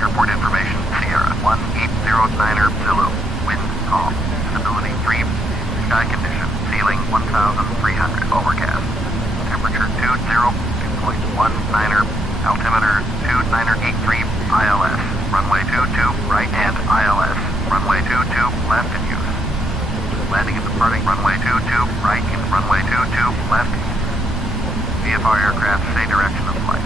Airport information, Sierra 1809er Zulu. Wind calm. Visibility 3. Sky condition. Ceiling 1,300. Overcast. Temperature 20.19er. Altimeter 2983. ILS. Runway 22 right and ILS. Runway 22 left in use. Landing and departing runway 22 right and runway 22 left. VFR aircraft say direction of flight.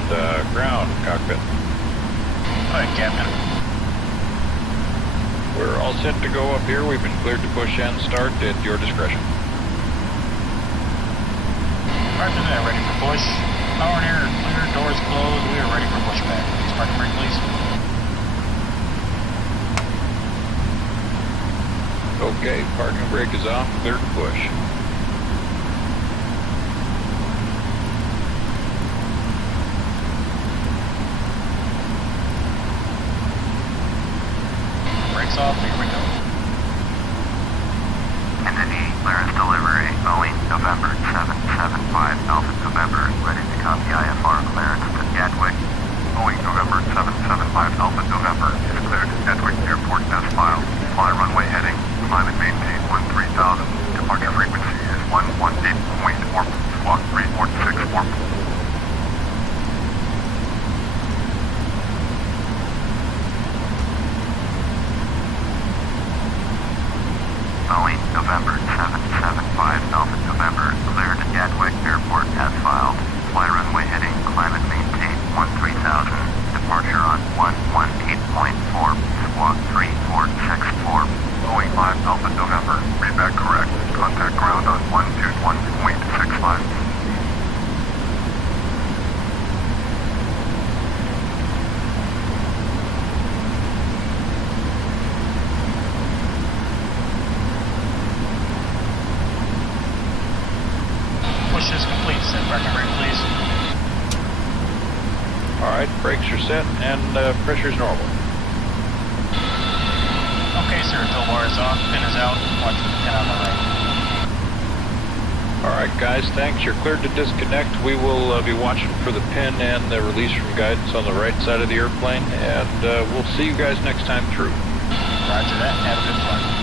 and ground cockpit. Go ahead, Captain. We're all set to go up here. We've been cleared to push and start at your discretion. Roger that, ready for push. Power and air clear, doors closed. We are ready for pushback. Please park and brake, please. Okay, parking brake is off, clear to push. Brakes off, here we go. Entity clearance delivery, Boeing, November 775 Alpha November, ready to copy IFR clearance to Gatwick. Boeing, November 775 Alpha November is cleared to Gatwick Airport as filed. Fly runway heading, climb and maintain 13,000. Departure frequency is 118.4, squawk 3464. Boeing, November 775 Alpha November, cleared to Gatwick Airport as filed. Fly runway heading, climb and maintain 13,000. Departure on 118.4, squawk 3464. Boeing 5 Alpha November, read back correct. Contact ground on 121.65. Push is complete. Set park and brake, please. Alright, brakes are set and pressure's normal. Okay, sir. Tow bar is off. Pin is out. Watch for the pin on the right. Alright guys, thanks. You're cleared to disconnect. We will be watching for the pin and the release from guidance on the right side of the airplane, and we'll see you guys next time through. Roger that. Have a good flight.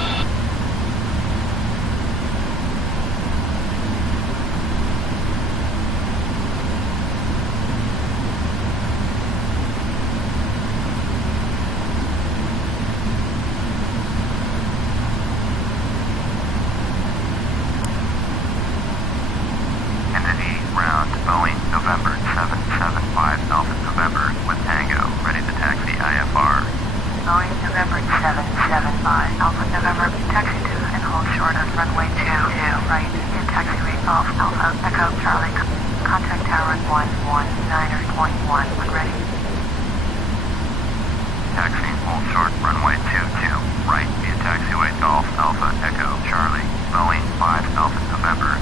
Entity ground, Boeing, November 775 Alpha November, with Tango, ready to taxi IFR. Boeing, November 775 Alpha November, taxi to and hold short of runway 22, right, in taxiway off Alpha Echo Charlie. Contact tower at 119.1 when ready. Taxi, hold short, runway 22, right, via taxiway Golf Alpha Echo Charlie. Boeing 5 Alpha November.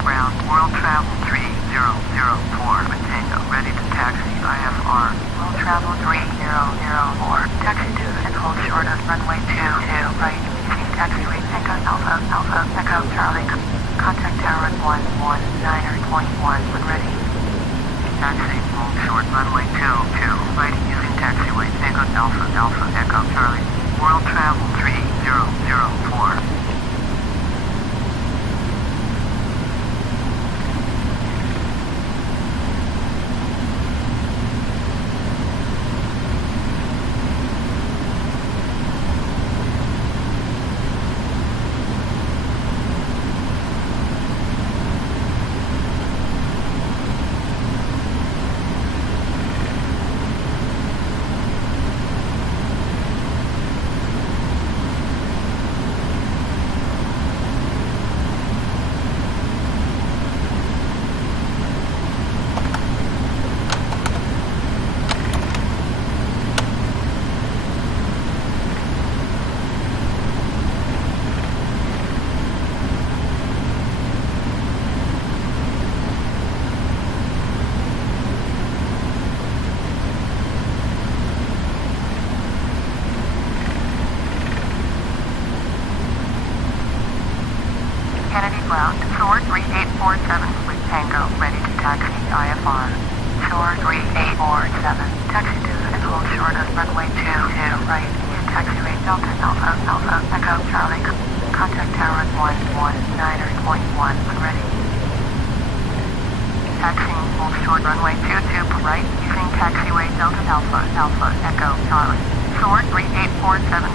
Ground, World Travel 3004 with Tango, ready to taxi IFR. World Travel 3004, taxi to and hold short of runway 22, right, using taxiway Tango Alpha Echo Charlie. Contact tower at 119.1 when ready. Taxi, hold short runway 22, right, using taxiway Tango Alpha Echo Charlie. World Travel 3004. Kennedy ground, Soar 3847 with Tango, ready to taxi IFR. short 3847. Taxi to and hold short of runway 22 right. In taxiway Delta Alpha Alpha Echo Charlie. Contact tower 119.1 when ready. Taxiing hold short runway 22 right using taxiway Delta Alpha Alpha Echo Charlie. Short 3847.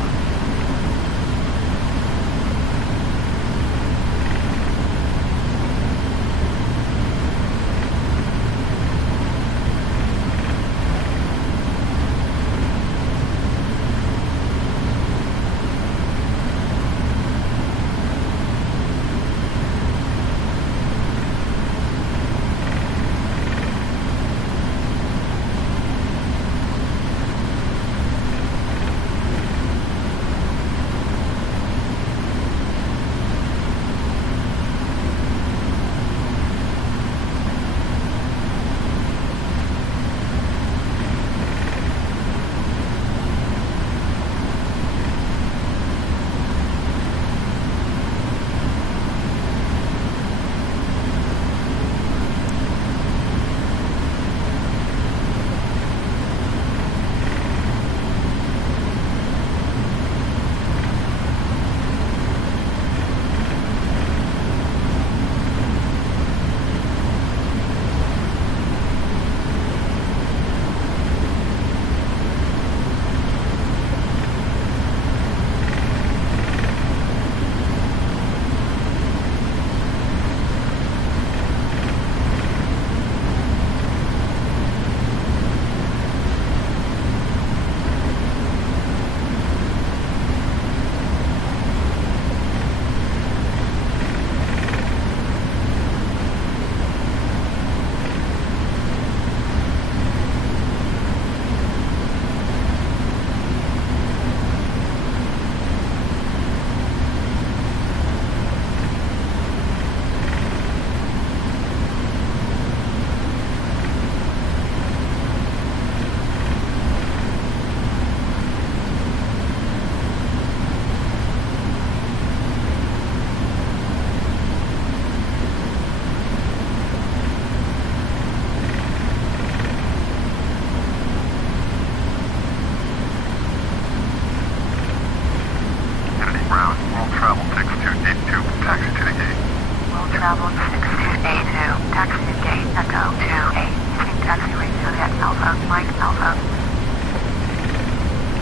Travel 6282, taxi to gate Echo 28, using taxiway Juliet Alpha, Mike Alpha.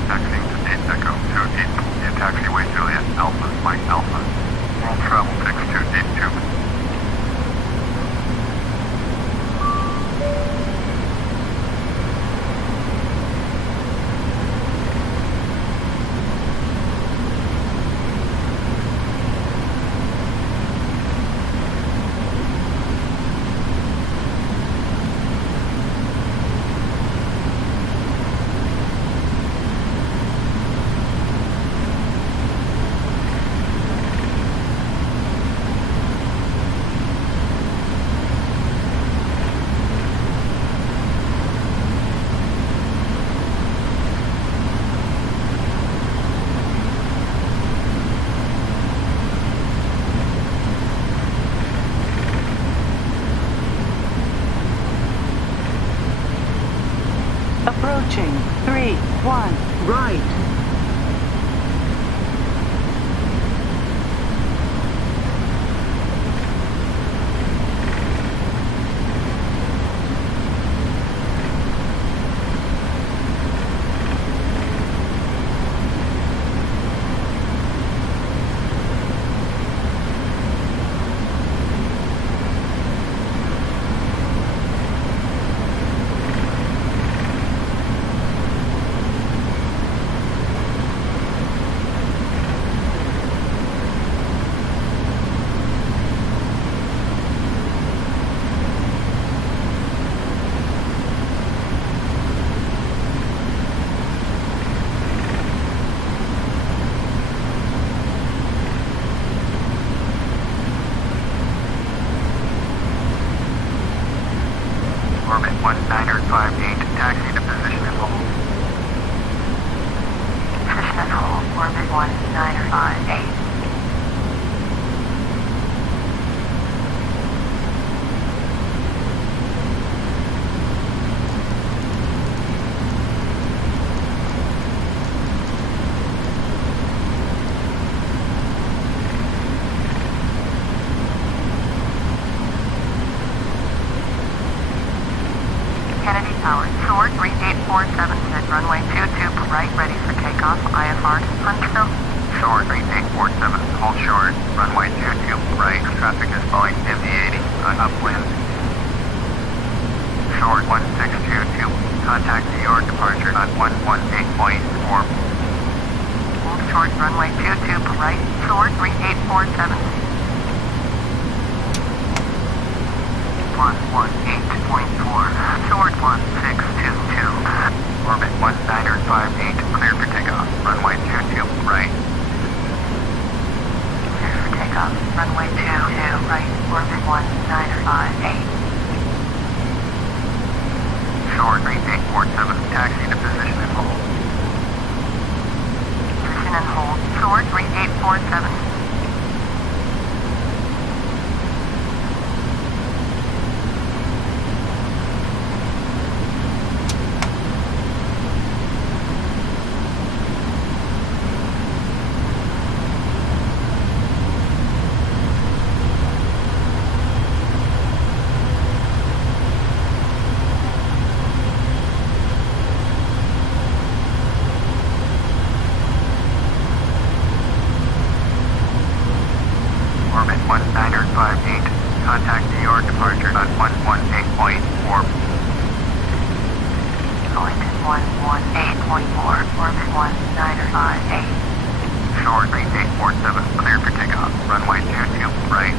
Taxiing to gate Echo 28, in taxiway Juliet Alpha, Mike Alpha. World Travel 6282. Approaching 3-1 right. Orbit 1958, taxi to position and hold. Position and hold, orbit 1958. Kennedy Tower, Sword 3847, set runway 22 right, ready for takeoff, IFR to Huntsville. Sword 3847, hold short, runway 22 right, traffic is Boeing PMDG on upwind. Sword 1622, contact your departure on 118.4. Hold short, runway 22 right, Sword 3847. 118.4, Sword 1622, orbit 1958, clear for takeoff, runway 22 right. Clear for takeoff, runway 22 right, orbit 1958. Sword 3847, taxi to position and hold. Position and hold, Sword 3847. Contact New York departure on 118.4. Going to 118.4, orbit 1958. Sword 3847, cleared for takeoff, runway 22 right.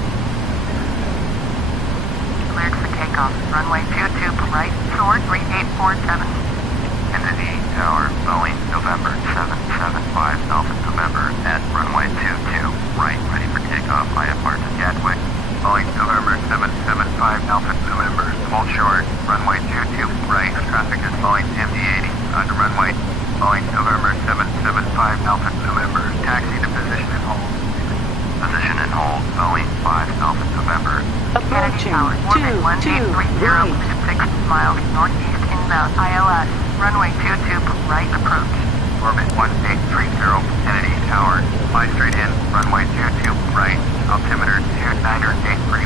Cleared for takeoff, runway 22 right, Sword 3847. Kennedy Tower, Boeing, November 775, Alpha November at runway 22 right, ready for takeoff, IFR to Gatwick. Boeing, November 775, Alpha November, hold short, runway 22 right, traffic is Boeing MD-80, under runway, Boeing, November 775, Alpha November, taxi to position and hold. Position and hold, Boeing 5, Alpha November. Approaching, Tower, 22 right. 6 miles northeast inbound, ILS, runway 22 right approach. Orbit 1830, Kennedy Tower, fly straight in, runway 22 right, altimeter 2983.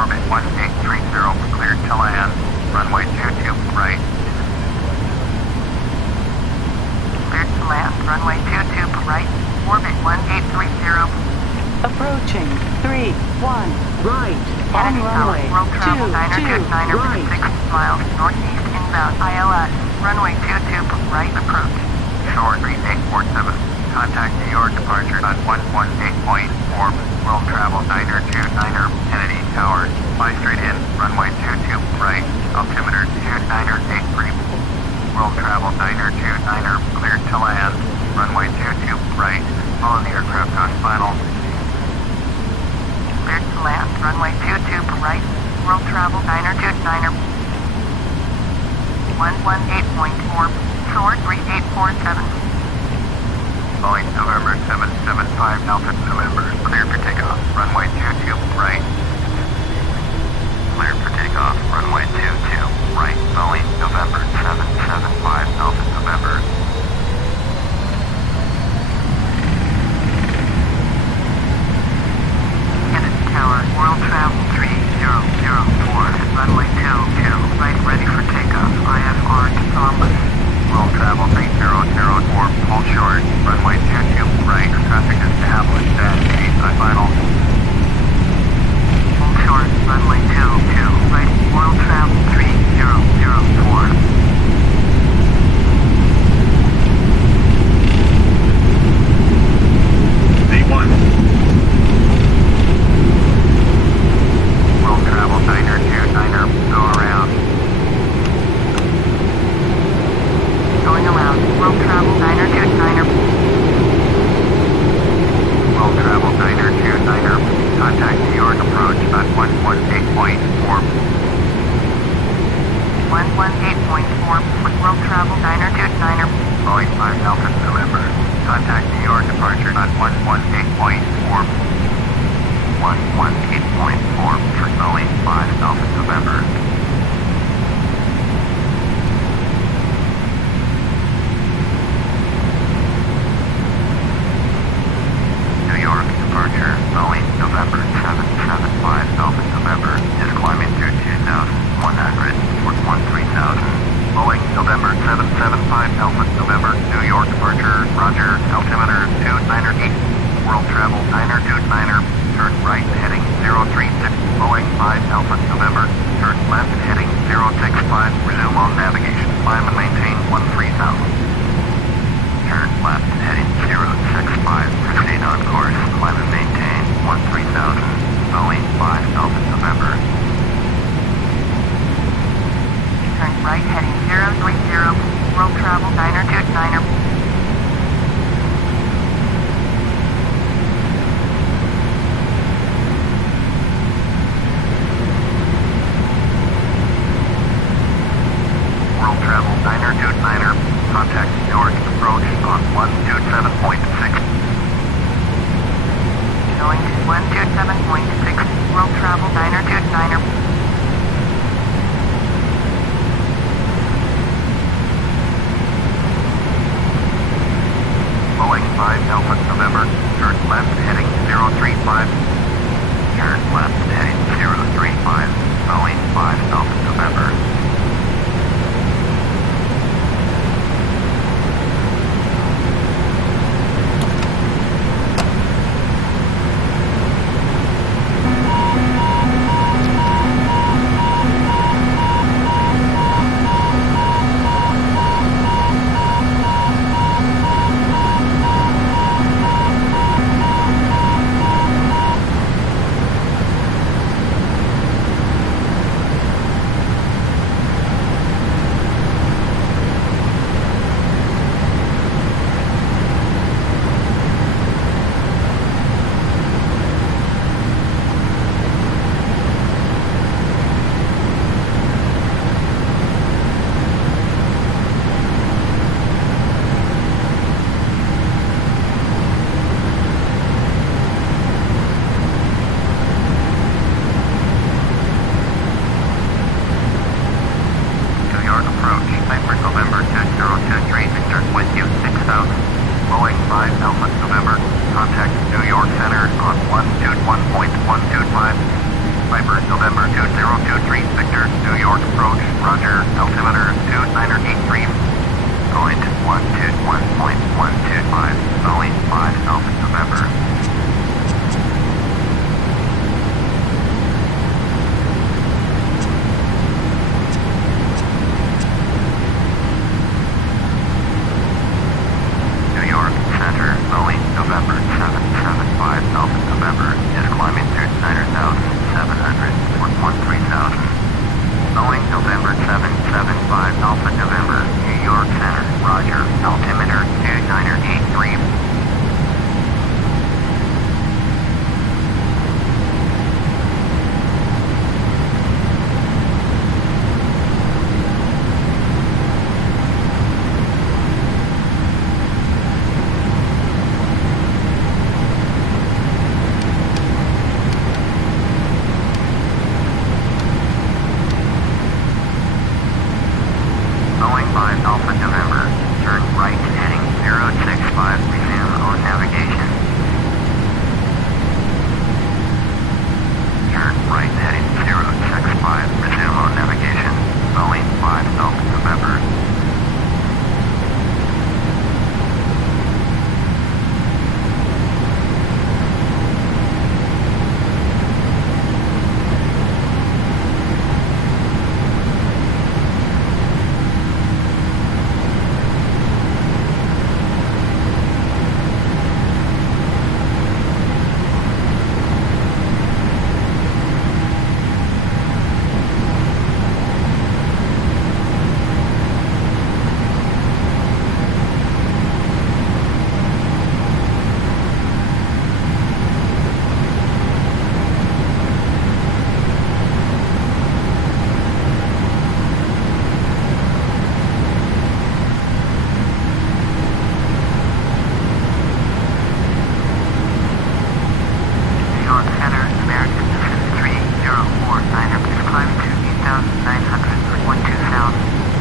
Orbit 1830, cleared to land, runway 22 right. Cleared to land, runway 22 right, orbit 1830. Approaching, 31 right. On Kennedy Tower, runway world travel 22 929 right. 6 miles northeast inbound, ILS, runway 22 right approach. Sword 3847, contact New York departure on 118.4, world travel 929er, Kennedy Tower, fly straight in, runway 22 right, altimeter 2983. World travel 929er, cleared to land, runway 22 right, follow the aircraft on final. Cleared to land, runway 22 right, world travel 929er. 118.4, Sword 3847. Boeing, November 775, Alpha November, clear for takeoff, runway 22 right. Clear for takeoff, runway 22 right, Boeing, November 775, Alpha November. Kennedy Tower, world travel 3004, runway 22 right, ready for takeoff, IFR to Columbus. World travel 3004, hold short, runway 22 right, traffic established, dash 8 on final. Hold short, runway 22 right, world travel 3004. V1. World travel 929er, go around. Going around, world travel 929er. World travel 929er, contact New York approach on 118.4. 118.4, world travel 929er. Boeing 5 Alpha November, contact New York departure on 118.4. 118.4 for Boeing 5 Alpha November. New York departure, Boeing, November 775, Alpha November, is climbing through 2,100, 13,000. Alpha November, New York departure, roger, altimeter 298, world travel 929er, turn right heading 036, Boeing 5 Alpha November, turn left heading 065, resume on navigation, climb and maintain 13,000. Turn left heading 065, proceed on course, climb and maintain 13,000, Boeing 5 Alpha November. Turn right heading 030, world travel 929er. World travel 929er, contact York approach on 127.6. Going to 127.6, world travel 929er. Boeing 5 Alpha November, turn left heading 035. Turn left heading 035, Boeing 5 Alpha November. Boeing 5 Alpha November, contact New York Center on 121.125. Viper November 2023, Victor, New York approach, roger, altimeter 2983. Going to 121.125, Boeing 5 Alpha November. November 775 Alpha November is climbing through 9,700 for 13,000. Boeing November 775 Alpha November, New York Center, roger, altimeter 2983. Boeing 5 Alpha November, turn right heading 065, resume on navigation. Turn right heading 065, resume on navigation. Boeing 5 Alpha November.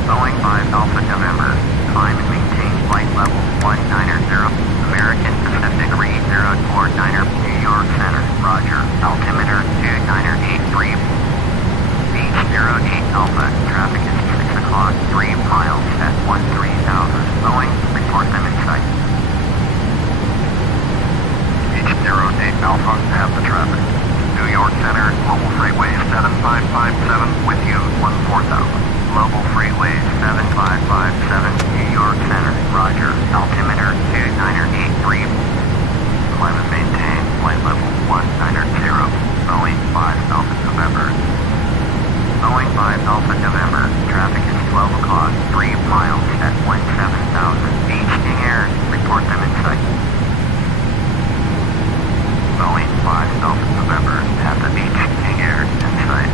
Boeing 5 Alpha November, climb and maintain flight level 190, American Pacific Re-049er, New York Center, roger, altimeter 2983. Beach 08 Alpha, traffic is 6 o'clock, 3 miles at 13,000. 12 o'clock, 3 miles at 17,000. Beach King Air, report them in sight. Boeing 5 Alpha November, at the Beach King Air in sight.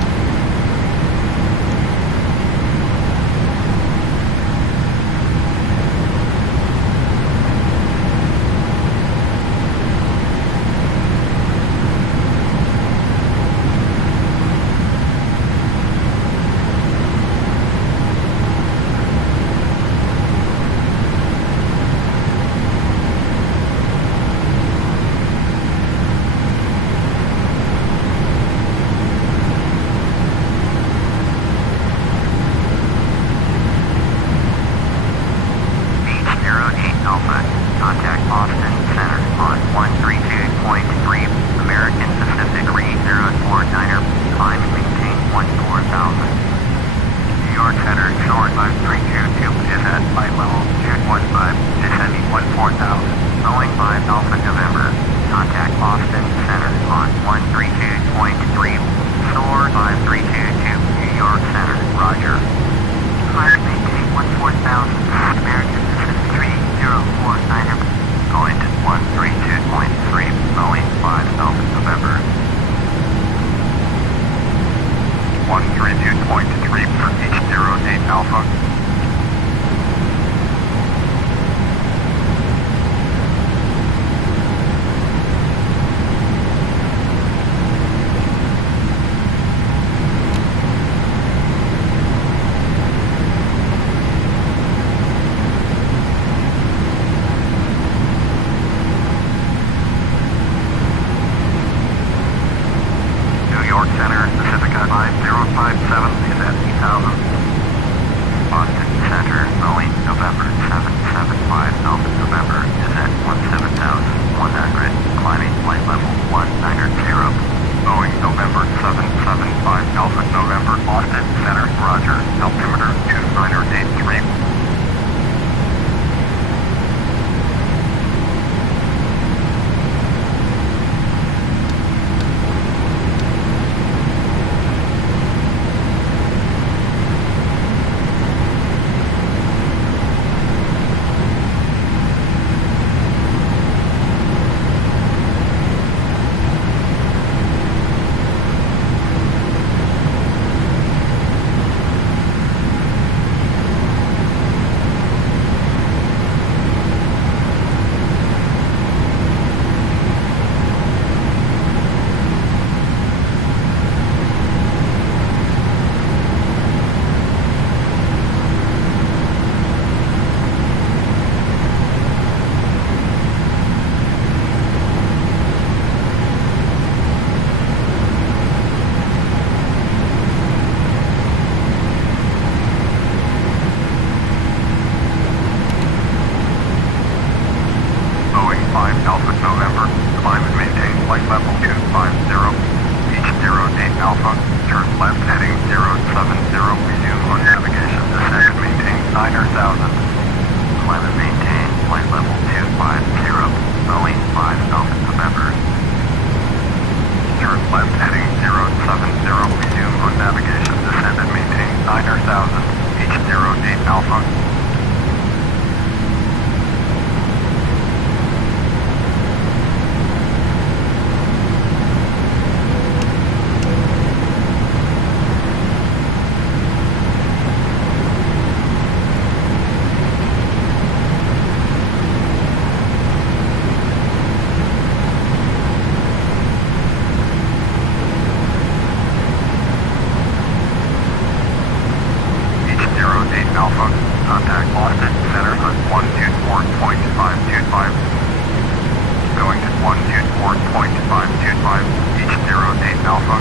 Contact Boston Center on 132.3, American Pacific 3049er, climb and maintain 14,000. New York Center, short 5322 is at flight level 215, descending 14,000. Boeing 5 Alpha November, contact Boston Center on 132.3, soar 5322, New York Center, roger. Climb and maintain 14,000, American Pacific 3049er. Going to 132.3, Boeing 5 Alpha November. 132.3 for each 08 Alpha. Center, Pacifica 5057 is at 8,000. Boston Center, Boeing November 775 Alpha November is at 17,100, climbing flight level 190. Boeing November 775 Alpha November, Boston Center, roger, altimeter 2983. Alpha November, climb and maintain flight level 250, beach 08 Alpha, turn left heading 070, resume on navigation, descend and maintain 9,000. Climb and maintain flight level 250, Boeing 5 Alpha November. Turn left heading 070, resume on navigation, descend and maintain 9,000, beach 08 Alpha. Alpha, contact Boston Center on 124.525. Going to 124.525, each 08 Alpha.